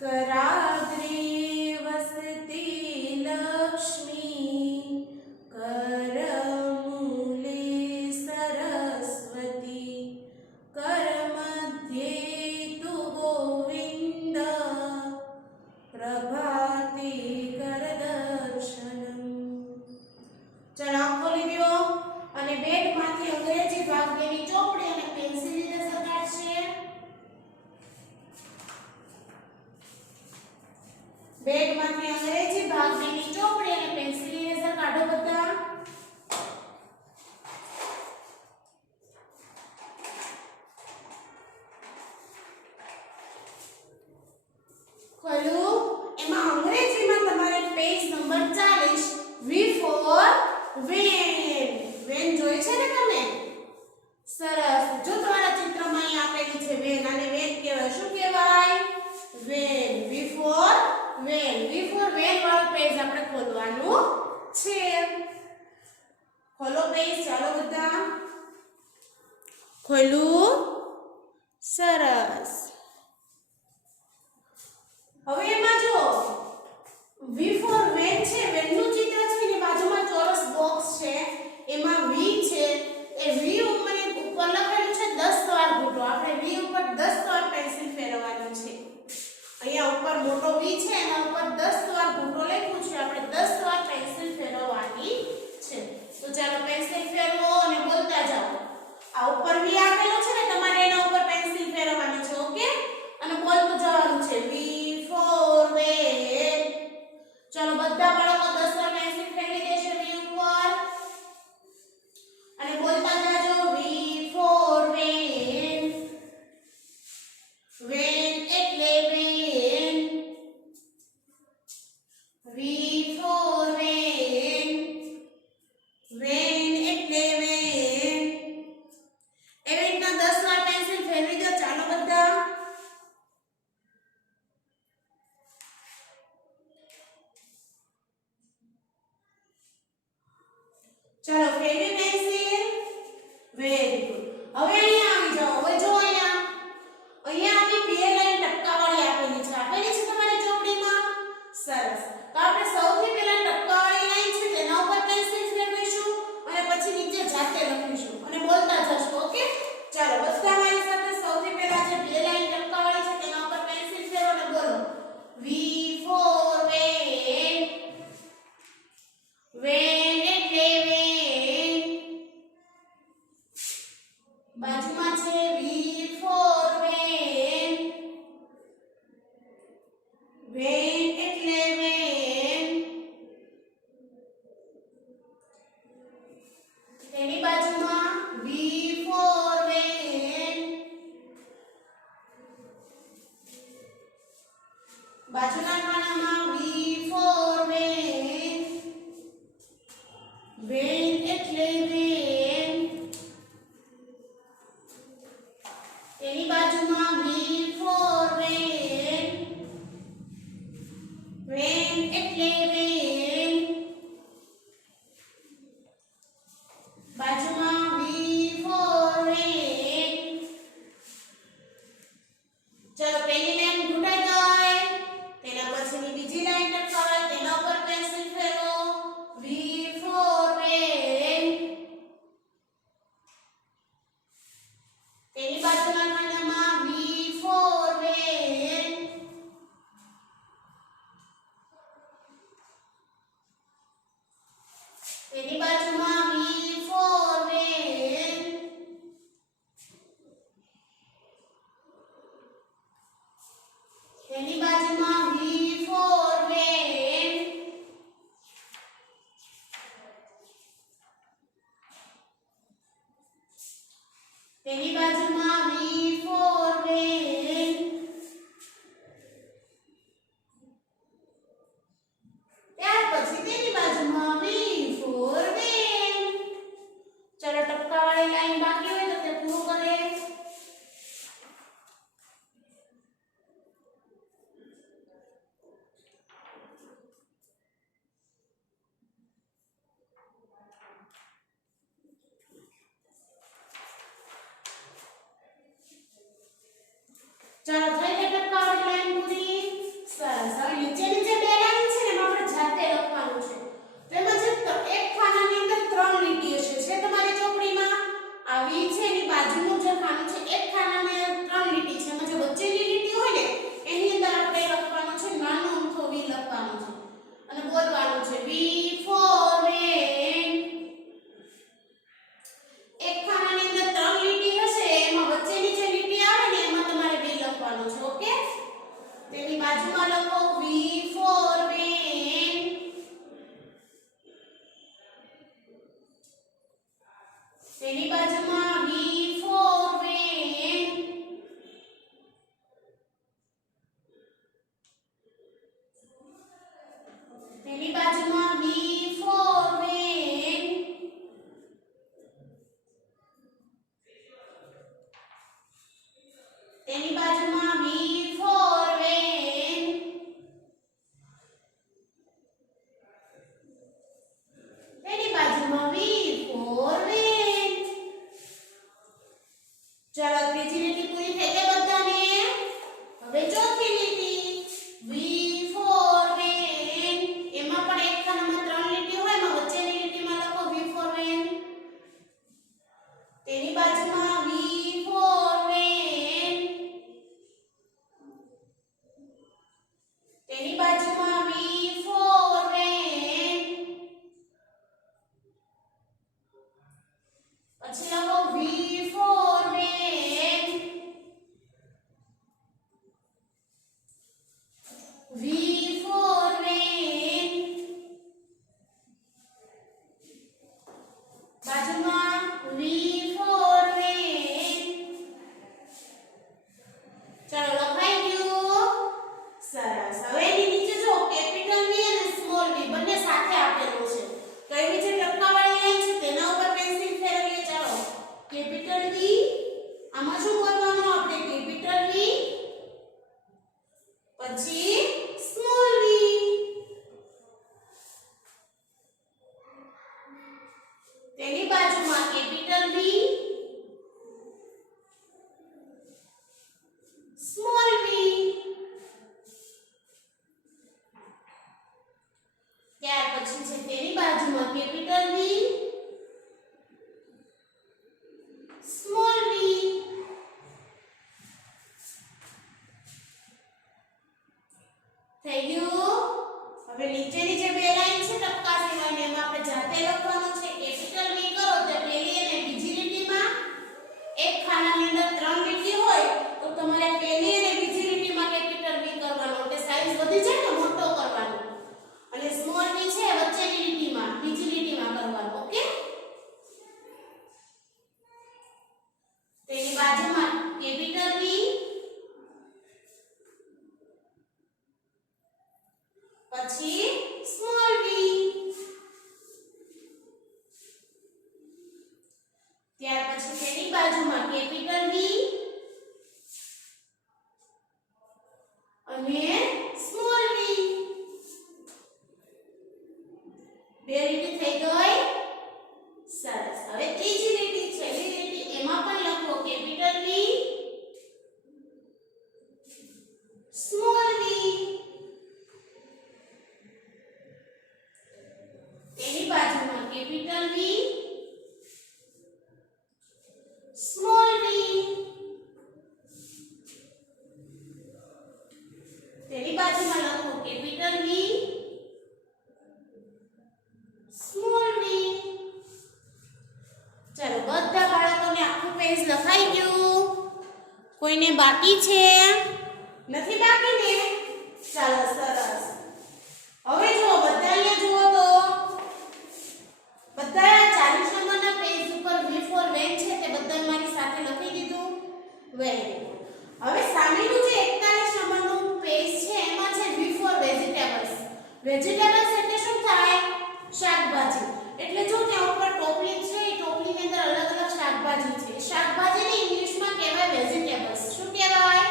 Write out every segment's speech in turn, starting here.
कराग्रे वसति लक्ष्मी करमूले सरस्वती करमध्ये तु गोविन्द प्रभाते करदर्शनम्। चलो खोली दो અને બેગમાંથી અંગ્રેજી ભાગની ચોપડી અને પેન્સિલ લીધે સરકાશે। બેગમાંથી અંગ્રેજી ભાગની ચોપડી અને પેન્સિલ લીધે સર કાઢો બધા। ખોલું એમાં અંગ્રેજીમાં તમારે page number 40 V for van van જોઈ છે ને તમે સરસ। જો તમારા ચિત્રમાં અહીં આપેલી છે વેન અને વેન કહેવાય શું કહેવાય વેન V for વેન વાળું પેજ આપણે ખોલવાનું છે। ખોલો પેજ ચાલો બધા ખોલું સરસ। હવે એમાં જો V for વેન છે વેનનું ચિત્ર છે ને બાજુમાં ચોરસ બોક્સ છે એમાં V છે એ V ઉપર લખેલું છે 10 વાર ઘૂંટો। આપણે V ઉપર 10 વાર પેન્સિલ ફેરવવાની છે। અહીંયા ઉપર મોટો V છે એના ઉપર 10 વાર ઘૂંટો લખ્યું છે આપણે 10 વાર પેન્સિલ ફેરવવાની છે। તો ચાલો પેન્સિલ ફેરવો અને બોલતા જાઓ। આ ઉપર V આપેલો છે ને તમારે એના ઉપર પેન્સિલ ફેરવવાની છે ઓકે અને બોલતું જવાનું છે V for વેન। ચલો બધા બાળકો 10 વાર પેન્સિલ ફેરવી દેશે V ઉપર અને બોલતા જાજો V for વેન વેન એટલે van V for van van એટલે વેન। એવી રીતના 10 વાર પેન્સિલ ફેરવી દો ચાલો બધા। चलो फेरवी पेंसिल वेरी गुड। હવે અહીંયા આવી જાઓ। હવે જો અહીંયા આવી બે લાઈન ટપકાવાળી આપેલી છે તમારી ચોપડીમાં સરસ। તો આપણે સૌથી પહેલા ટપકાવાળી લાઈન છે તેના ઉપર પેન્સિલ ફેરવીશું અને પછી નીચે જાતે લખીશું અને બોલતા જશું ઓકે। ચાલો બધા મારી સાથે સૌથી પહેલા જે બે લાઈન ટપકાવાળી છે તેના ઉપર પેન્સિલ ફેરવો અને બોલો V for વેન વેન એટલે વેન બાજુમાં છે V for વેન વેન એટલે વેન તેની બાજુમાં V for વેન બાજુના ખાનામાં V for વેન વેન એટલે વેન તેની બાજુમાં V for વેન વેન એટલે વેન બાજુમાં V for વેન। ચલો પહેલી લાઈન ઘૂંટાઈ ગઈ તેના પછીની બીજી લાઈન ટપકાવાય તેના ઉપર પેન્સિલ ફેરવો V for વેન તેની બાજુના ખાનામાં V for વેન તેની બાજુમાં V for વેન તેની બાજુમાં V for વેન તેની બાજુમાં V for વેન ત્યાર પછી તેની બાજુમાં V for વેન। ચલો ટપકાવાળી લાઈન બાકી હોય તો તે પૂરું કરે। ચાલો થઈ ગઈ ટપકાવાળી લાઈન પૂરી। સરસ. હવે નીચેની જે બે લાઈન છે ને એમાં આપણે જાતે લખવાનું છે. તેમાં જે એક ખાનાની અંદર ત્રણ લીટીઓ છે તમારી ચોપડીમાં આ વી છે એની બાજુનું જે ખાનું છે એક ખાનાની અંદર ત્રણ લીટી છે. એમાં જે વચ્ચેની લીટી હોય ને એની અંદર આપણે લખવાનું છે નાનો અમથો વી લખવાનું છે અને બોલવાનું છે વી ફોર વેન. એક ખાનાની અંદર ત્રણ લીટી હશે એમાં વચ્ચેની જે લીટી આવે ને એમાં તમારે વી લખવાનું છે. ઓકે, તેની બાજુમાં લખો વી ફોર વેન. તેની બાજુમાં વી ફોર વેન. તેની બાજુમાં વી ફોર વેન. તેની બાજુમાં વી ફોર વેન. તેની બાજુમાં વી ફોર વેન. ચલો ત્રીજી લીટી પૂરી થઈ ગઈ બધાને. હવે ચોથી લીટી વી ફોર વેન. એમાં પણ એક ખાનામાં ત્રણ લીટી હોય એમાં વચ્ચેની લીટીમાં લખો વી ફોર વેન. તેની બાજુમાં વી ફોર વેન. તેની બાજુમાં વી ફોર વેન. પછી લખો V for van. V for van. બાજુમાં વી ફોર વેન. ચલો લખાઈ ગયું. સરસ. હવે એની નીચે જો કેપિટલ વી અને સ્મોલ વી બંને સાથે આપેલું છે. તો એની જે ટપકાવાળી લાઈન છે તેના ઉપર પેન્સિલ ફેરવીએ. ચાલો કેપિટલ વી. આમાં શું કરવાનું આપણે કેપિટલ વી પછી સ્મોલ વી. તેની બાજુમાં કેપિટલ વી સ્મોલ વી. ત્યાર પછી છે તેની બાજુમાં કેપિટલ વી સ્મોલ વી. થઈ ગયું. હવે નીચેની જે બે લાઈન છે ટપકા સિવાયની એમાં આપણે જાતે લખવાનું છે. કેપિટલ વી કરો તો પહેલી અને બીજી લીટીમાં એક ખાનાની અંદર ત્રણ લીટી હોય તો તમારે પહેલી અને બીજી લીટીમાં કેપિટલ વી કરવાનો એટલે સાઈઝ વધી જાય ને મોટો કરવાનો. અને સ્મોલ વી છે વચ્ચેની લીટીમાં બીજી લીટીમાં કરવાનો. ઓકે, તેની બાજુમાં કેપિટલ વી પછી સ્મોલ વી. ત્યાર પછી તેની બાજુમાં કેપિટલ વી અને સ્મોલ વી. બે લીટી થઈ ગઈ. સરસ. હવે ત્રીજી લીટી છેલ્લી લીટી એમાં પણ લખો કેપિટલ વી સ્મોલ વી. તેની બાજુમાં કેપિટલ વી સ્મોલ વી. તેની બાજુમાં લખો કેપિટલ વી સ્મોલ વી. ચલો બધા બાળકોને આખું પેજ લખાઈ ગયું. કોઈને બાકી છે? નથી બાકી ને? ચાલો સરસ. હવે જો બધા અહીંયા જુઓ તો બધા 40 નંબરના પેજ ઉપર વી ફોર વેન છે તે બધા મારી સાથે લખી દીધું. Very good. હવે સામેનું જે 41 નંબરનું પેજ છે એમાં છે વી ફોર વેજીટેબલ્સ. વેજીટેબલ્સ એટલે શું થાય? શાકભાજી. એટલે જો ત્યાં ઉપર ટોપલી છે એ ટોપલીની અંદર અલગ અલગ શાકભાજી છે. શાકભાજીને ઇંગ્લિશમાં કહેવાય વેજીટેબલ્સ. શું કહેવાય?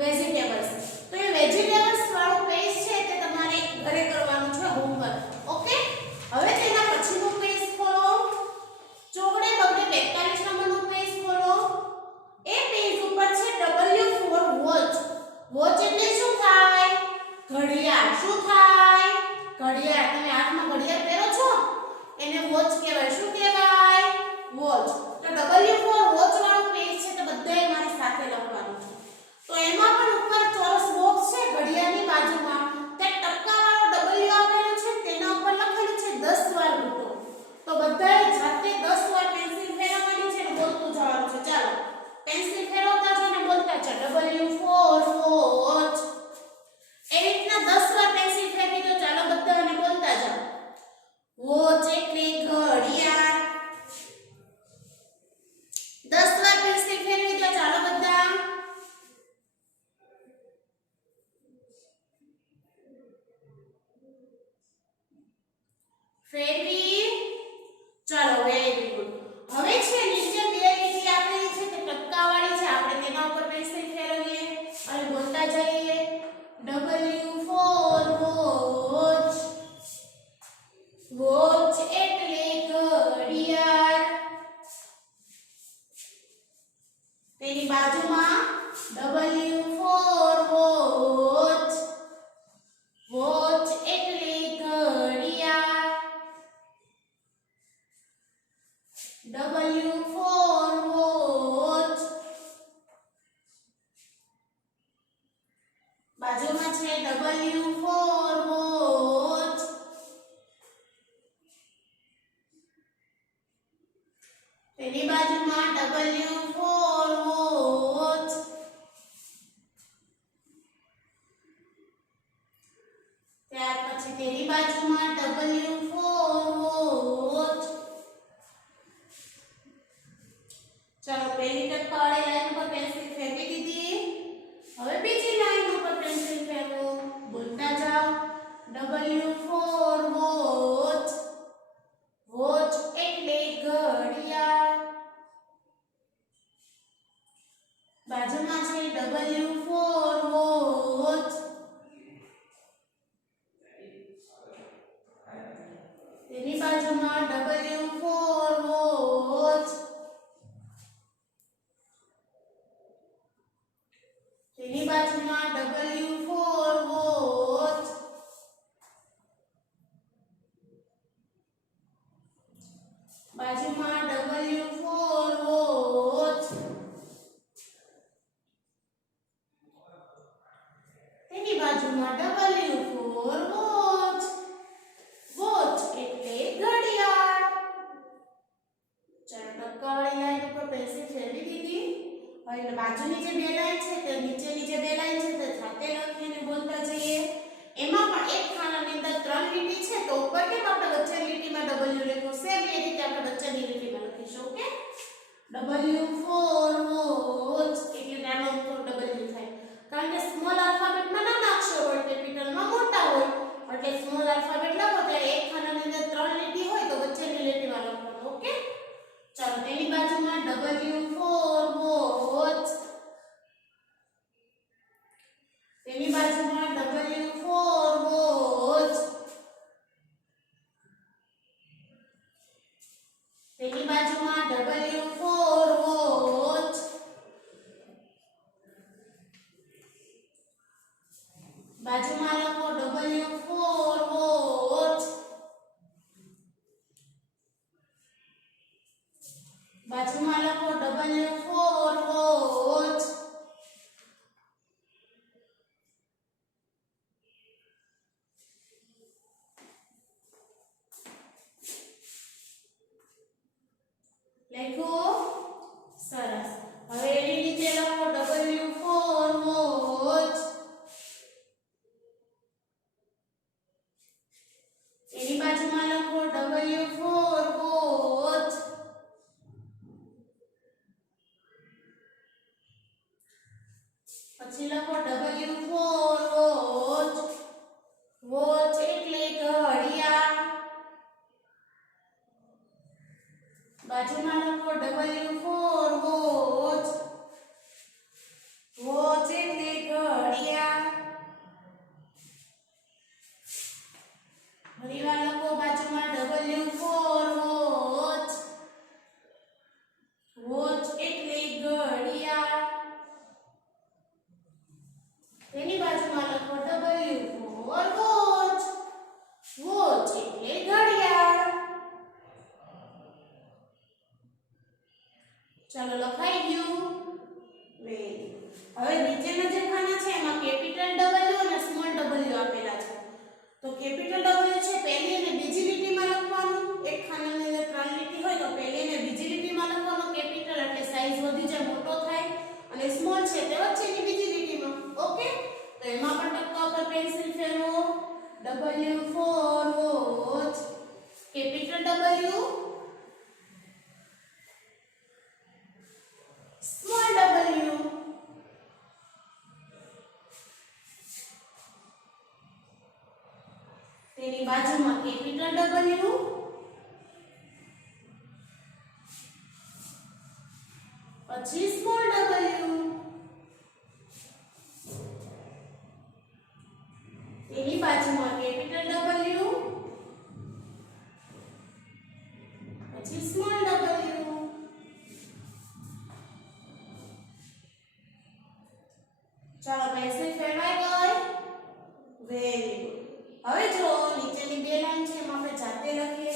વેજીટેબલ્સ. તો એ વેજીટેબલ્સ વાળો પેજ છે તે તમારે ઘરે કરવાનું છે હોમવર્ક. ઓકે, હવે તેના પછીનું પેજ ખોલો. ચોગડે બગડે 42 નંબરનું પેજ ખોલો. એ પેજ ઉપર છે W ફોર વોચ. વોચ એટલે શું થાય? ઘડિયાળ, તમે હાથમાં ઘડિયાળ પહેરો છો એને વોચ કહેવાય. શું કહેવાય? વોચ. તો W ફોર વોચ વાળું પેજ છે તો બધાએ મારી સાથે લખવાનું છે. તો એમાં પણ ઉપર ચોરસ બોક્સ છે ઘડિયાળની બાજુમાં તે ટક્કાવાળો W આપેલો છે તેના ઉપર લખેલું છે 10 વાર ઘૂંટો. તો બધાએ જાતે 10 વાર પેન્સિલ ફેરવવાની છે અને બોલતું જવાનું છે. ચાલો પેન્સિલ ફેરવતા જઈને બોલતા જાઓ W ફોર વોચ. એવી રીતના 10 વાર પેન્સિલ ફેરવી દો. ચાલો બધાને બોલતા જાઓ. વોચ એટલે ઘડિયાળ. 10 વાર પેન્સિલ ફેરવી દો. ચાલો બધા. ફેરવી. ચાલો વેરી ગુડ. હવે છે નીચે બે લીટી આપેલી છે તે ટક્કાવાળી છે. આપણે તેના ઉપર પેન્સિલ ફેરવીએ અને બોલતા જઈએ W ફોર વોચ. વોચ એટલે ઘડિયાળ. તેની બાજુમાં W ફોર વોચ. વોચ એટલે ઘડિયાળ. W for watch. બાજુમાં છે W ફોર વોચ. તેની બાજુમાં W ફોર વોચ. ત્યાર પછી તેની બાજુમાં W ફોર વોચ. ચાલો પહેલી ટક્કાવાળી લાઈન ઉપર પેન્સિલ ફેરવી દીધી. હવે બીજી લાઈન ઉપર પેન્સિલ ફેરવો. બોલતા જાઓ W ફોર વોચ. વોચ એટલે ઘડિયાળ. બાજુમાં છે W ફોર વોચ. તેની બાજુમાં W ફોર વોચ. તેની બાજુમાં W ફોર વોચ. બાજુમાં W ફોર વોચ. તેની બાજુમાં W ફોર વોચ. વોચ એટલે ઘડિયાળ. ચાલો ટક્કાવાળી લાઈન ઉપર પેન્સિલ ફેરવી દીધી. હવે બાજુની જે બે લાઈન છે તે નીચેની જે બે લાઈન છે તે જાતે લખીને બોલતા જઈએ. એમાં પણ એક ખાનાની અંદર 3 લીટી છે તો ઉપર કેમ આપણે વચ્ચેની લીટીમાં W લખ્યું સેમ એ રીતે આપણે વચ્ચેની લીટીમાં લખીશું. ઓકે W ફોર વોચ એટલે નાનો અક્ષર W થાય કારણ કે સ્મોલ આલ્ફાબેટમાં નાના અક્ષર હોય કેપિટલમાં મોટા હોય એટલે સ્મોલ આલ્ફાબેટ લખો ત્યારે એક ખાનાની અંદર 3 લીટી હોય તો વચ્ચેની લીટીમાં લખવાનું. ઓકે ચાલો તેની બાજુમાં W ફોર વોચ. તેની બાજુમાં W ફોર વોચ. તેની બાજુમાં W ફોર વોચ. બાજુમાં લખો W ફોર વોચ. બાજુમાં લખો W ફોર વોચ. લખો સરસ. હવે એની નીચે લખો W ફોર વોચ. એની બાજુમાં લખો W ફોર વોચ. પછી લખો W ફોર વોચ. વોચ એટલે ઘડિયાળ. બાજુમાં લખો W ફોર વોચ. વોચ એટલે ઘડિયાળ. ફરીવાર લખો બાજુમાં W ફોર વોચ. વોચ એટલે ઘડિયાળ. તેની બાજુમાં હવે નીચેના જે ખાના છે એમાં કેપિટલ W અને સ્મોલ w આપેલા છે. તો કેપિટલ W છે પહેલી અને બીજી લીટીમાં લખવાનું. એક ખાનાની અંદર 3 લીટી હોય તો પહેલી અને બીજી લીટીમાં લખવાનું કેપિટલ એટલે સાઈઝ વધી જાય, મોટો થાય. અને સ્મોલ છે તે વચ્ચેની બીજી લીટીમાં. ઓકે, તો એમાં પણ ટપકા ઉપર પેન્સિલ ફેરવો. W for watch, capital W, small w. તેની બાજુમાં કેપિટલ W, પછી સ્મોલ w. તેની બાજુમાં કેપિટલ W, પછી સ્મોલ w. ચાલો પેન્સિલ ફેરવાઈ ગઈ. Very good. હવે જો નીચેની બે લાઈન છે એમાં આપણે જાતે લખીએ.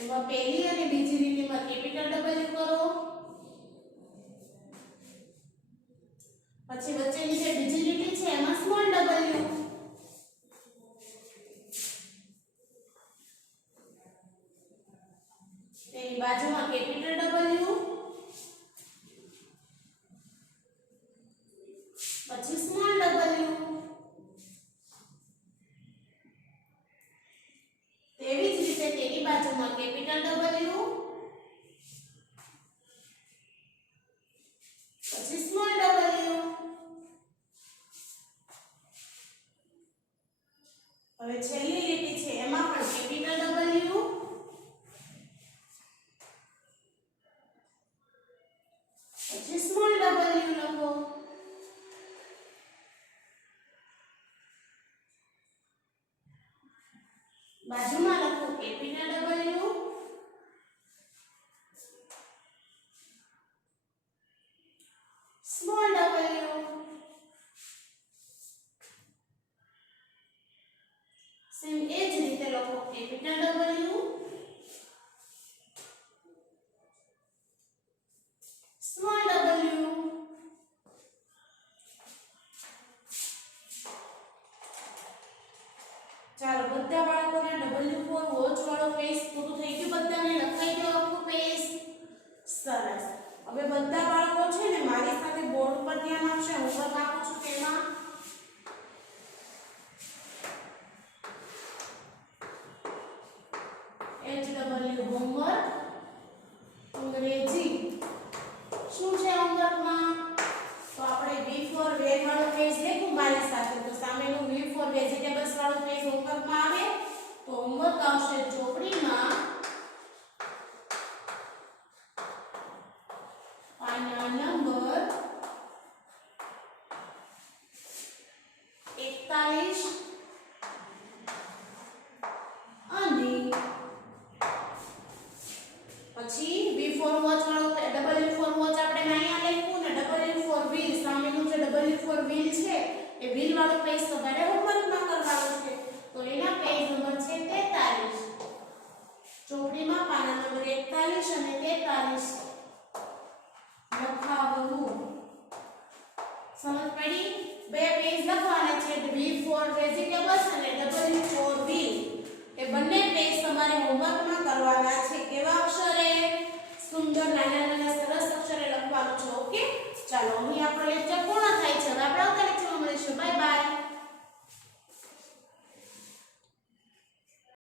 એમાં પહેલી અને બીજી લીટીમાં કેપિટલ W કરો. પછી વચ્ચેની જે બીજી લીટી છે એમાં સ્મોલ w. તેની બાજુમાં કેપિટલ W, પછી સ્મોલ w. તેવી જ રીતે તેની બાજુમાં કેપિટલ W, પછી સ્મોલ w. હવે છેલ્લી લીટી છે એમાં પણ કેપિટલ W, પછી સ્મોલ w લખો. બાજુમાં લખો capital W, small w. Same એ જ રીતે લખો કેપિટલ W, સ્મોલ w. ચાલો બધા બાળકોને W for watch વાળો પેજ પૂરું થઈ ગયું. બધાને લખાઈ ગયો આખું પેજ. સરસ. હવે બધા બાળકો છે ને મારી સાથે બોર્ડ પર ધ્યાન આપશે. હોમવર્ક આપું છું તેમાં HW હોમવર્ક અંગ્રેજી શું છે હોમવર્કમાં? તો આપણે V for veg વાળો પેજ લખું મારી સાથે. તો સામેનું V for vegetables વાળો પેજ હોમવર્કમાં આવે. તો હોમવર્ક આવશે ચોપડીમાં પાના નંબર 41 અને પછી V for watch વાળો W for watch આપણે અહીંયા લખ્યું ને W for wheel સામેનું જે W for wheel છે એ wheel વાળો પેજ તમારે હોમવર્કમાં કરવાનો છે. તો એના પેજ નંબર છે 43. ચોપડીમાં પાના નંબર 41 અને 43 લખાવવું. સમજ પડી? બે પેજ લખવાના છે V for vegetables અને W for